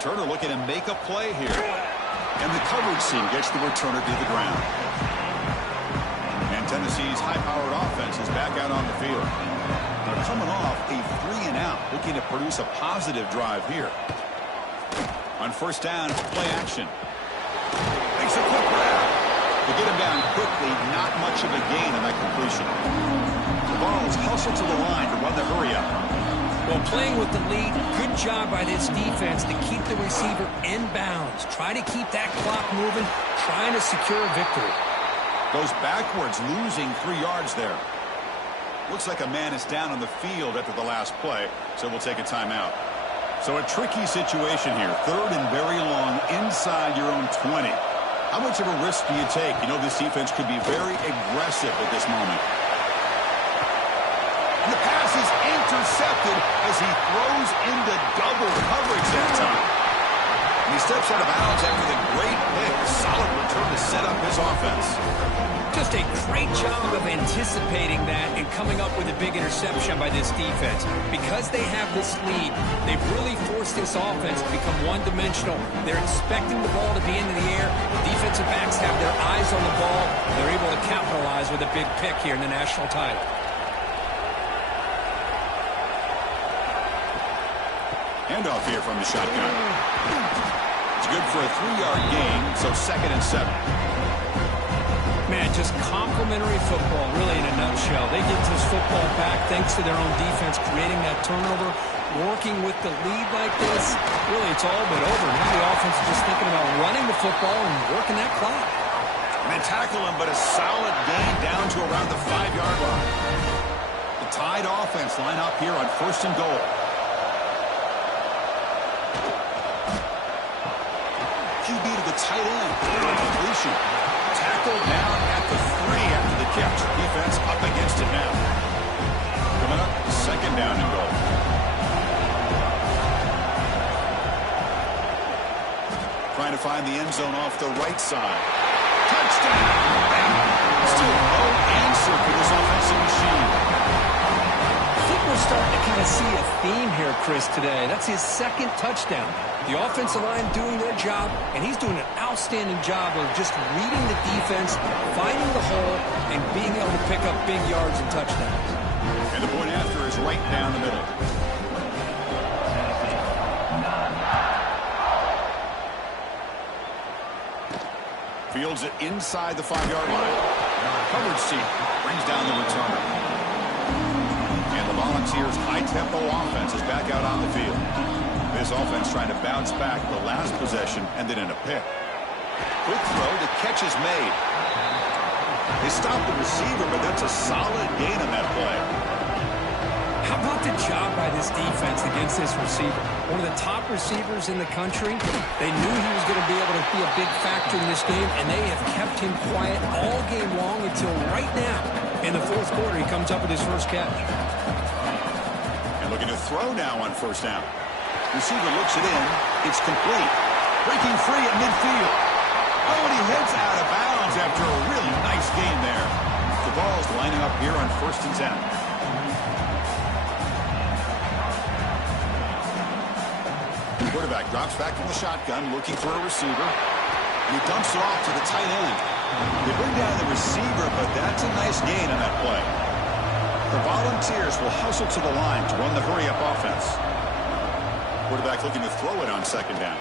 returner looking to make a play here. And the coverage team gets the returner to the ground. And Tennessee's high-powered offense is back out on the field. They're coming off a 3-and-out, looking to produce a positive drive here. On first down, play action. Makes a quick grab. To get him down quickly, not much of a gain on that completion. The ball's hustled to the line to run the hurry up. Well, playing with the lead, good job by this defense to keep the receiver in bounds. Try to keep that clock moving, trying to secure a victory. Goes backwards, losing 3 yards there. Looks like a man is down on the field after the last play, so we'll take a timeout. So a tricky situation here. 3rd and very long inside your own 20. How much of a risk do you take? You know this defense could be very aggressive at this moment. And the pass is intercepted as he throws into double coverage that time. And he steps out of bounds after the great pick. Solid return to set up his offense. Just a great job of anticipating that and coming up with a big interception by this defense. Because they have this lead, they've really forced this offense to become one-dimensional. They're expecting the ball to be into the air. The defensive backs have their eyes on the ball. They're able to capitalize with a big pick here in the national title. Handoff here from the shotgun. It's good for a 3-yard gain, so 2nd and 7. Man, just complimentary football, really, in a nutshell. They get this football back thanks to their own defense, creating that turnover, working with the lead like this. Really, it's all but over. Now the offense is just thinking about running the football and working that clock. And they tackle him, but a solid gain down to around the 5-yard line. The Tide offense line up here on 1st and goal. QB to the tight end. Completion. Tackled down at the 3 after the catch. Defense up against it now. Coming up, 2nd down and goal. Trying to find the end zone off the right side. Touchdown! Still no answer for this offensive machine. I think we're starting to kind of see a theme here, Chris, today. That's his 2nd touchdown. The offensive line doing their job, and he's doing an outstanding job of just reading the defense, finding the hole, and being able to pick up big yards and touchdowns. And the point after is right down the middle. Fields it inside the 5-yard line. Coverage team brings down the returner. And the Volunteers' high-tempo offense is back out on the field. This offense trying to bounce back the last possession, ended in a pick. Quick throw, the catch is made. They stopped the receiver, but that's a solid gain on that play. How about the job by this defense against this receiver? One of the top receivers in the country. They knew he was going to be able to be a big factor in this game, and they have kept him quiet all game long until right now. In the 4th quarter, he comes up with his first catch. And looking to throw now on 1st down. Receiver looks it in. It's complete. Breaking free at midfield. Oh, and he heads out of bounds after a really nice game there. The ball's lining up here on 1st and 10. The quarterback drops back from the shotgun, looking for a receiver. And he dumps it off to the tight end. They bring down the receiver, but that's a nice gain on that play. The Volunteers will hustle to the line to run the hurry-up offense. Quarterback looking to throw it on 2nd down.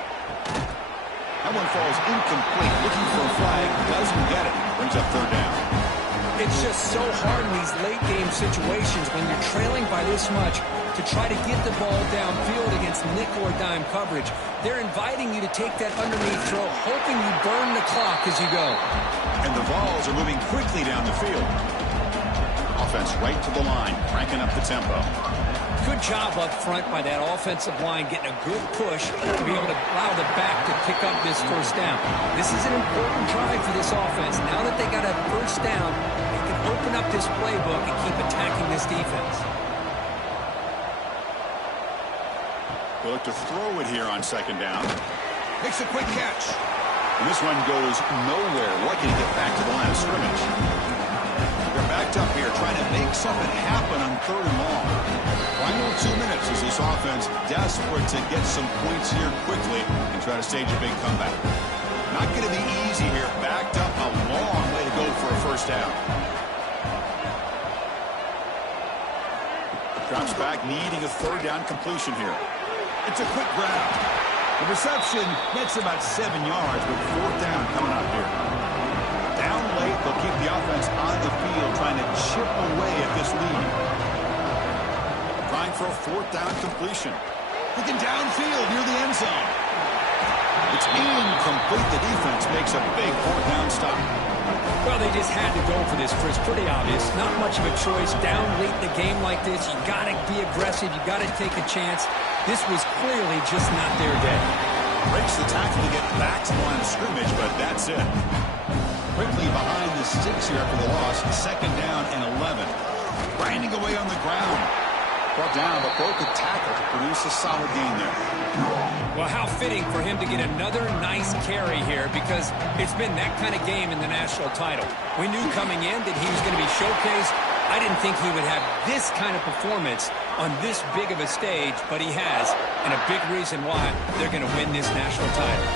That one falls incomplete. Looking for a flag. Doesn't get it. Brings up 3rd down. It's just so hard in these late-game situations when you're trailing by this much to try to get the ball downfield against nickel or dime coverage. They're inviting you to take that underneath throw, hoping you burn the clock as you go. And the Vols are moving quickly down the field. Offense right to the line, cranking up the tempo. Good job up front by that offensive line, getting a good push to be able to allow the back to pick up this 1st down. This is an important drive for this offense. Now that they got a 1st down, they can open up this playbook and keep attacking this defense. They'll look to throw it here on 2nd down. Makes a quick catch. And this one goes nowhere. Lucky to get back to the line of scrimmage. They're back backed up here, trying to make something happen on 3rd and long. Final 2 minutes as this offense desperate to get some points here quickly and try to stage a big comeback. Not going to be easy here. Backed up, a long way to go for a first down. Drops back, needing a 3rd down completion here. It's a quick grab. The reception nets about 7 yards with 4th down coming up here. Down late, they'll keep the offense on the field, trying to chip away at this lead. Trying for a 4th down completion. Looking downfield near the end zone. It's incomplete. The defense makes a big 4th down stop. Well, they just had to go for this, Chris. Pretty obvious. Not much of a choice. Down late in the game like this, you got to be aggressive. You got to take a chance. This was clearly just not their day. Breaks the tackle to get back to the line of scrimmage, but that's it. Quickly behind the sticks here after the loss. 2nd down and 11. Grinding away on the ground. Brought down, but broke a tackle to produce a solid gain there. Well, how fitting for him to get another nice carry here, because it's been that kind of game in the national title. We knew coming in that he was going to be showcased. I didn't think he would have this kind of performance on this big of a stage, but he has, and a big reason why they're going to win this national title.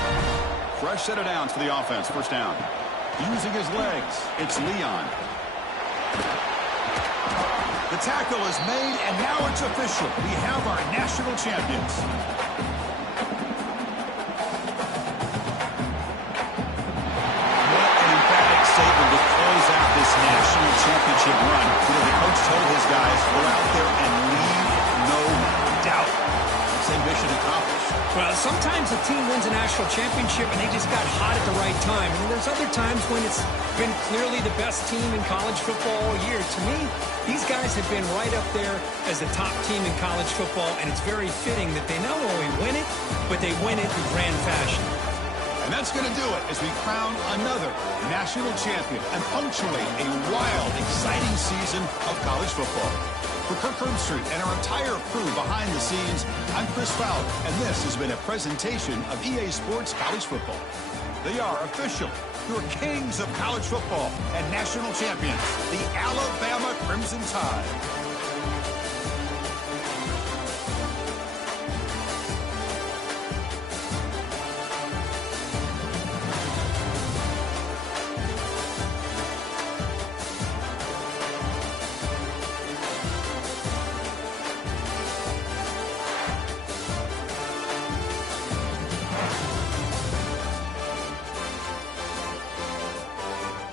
Fresh set of downs for the offense. First down. Using his legs, it's Leon. The tackle is made, and now it's official. We have our national champions. What an emphatic statement to close out this national championship run. You know, the coach told his guys, go out there and leave no doubt. Same mission accomplished. Well, sometimes a team wins a national championship and they just got hot at the right time. And there's other times when it's been clearly the best team in college football all year. To me, these guys have been right up there as the top team in college football, and it's very fitting that they not only win it, but they win it in grand fashion. And that's going to do it as we crown another national champion and punctuate a wild, exciting season of college football. For Kirk Herbstreit and our entire crew behind the scenes, I'm Chris Fowler, and this has been a presentation of EA Sports College Football. They are official, your kings of college football and national champions, the Alabama Crimson Tide.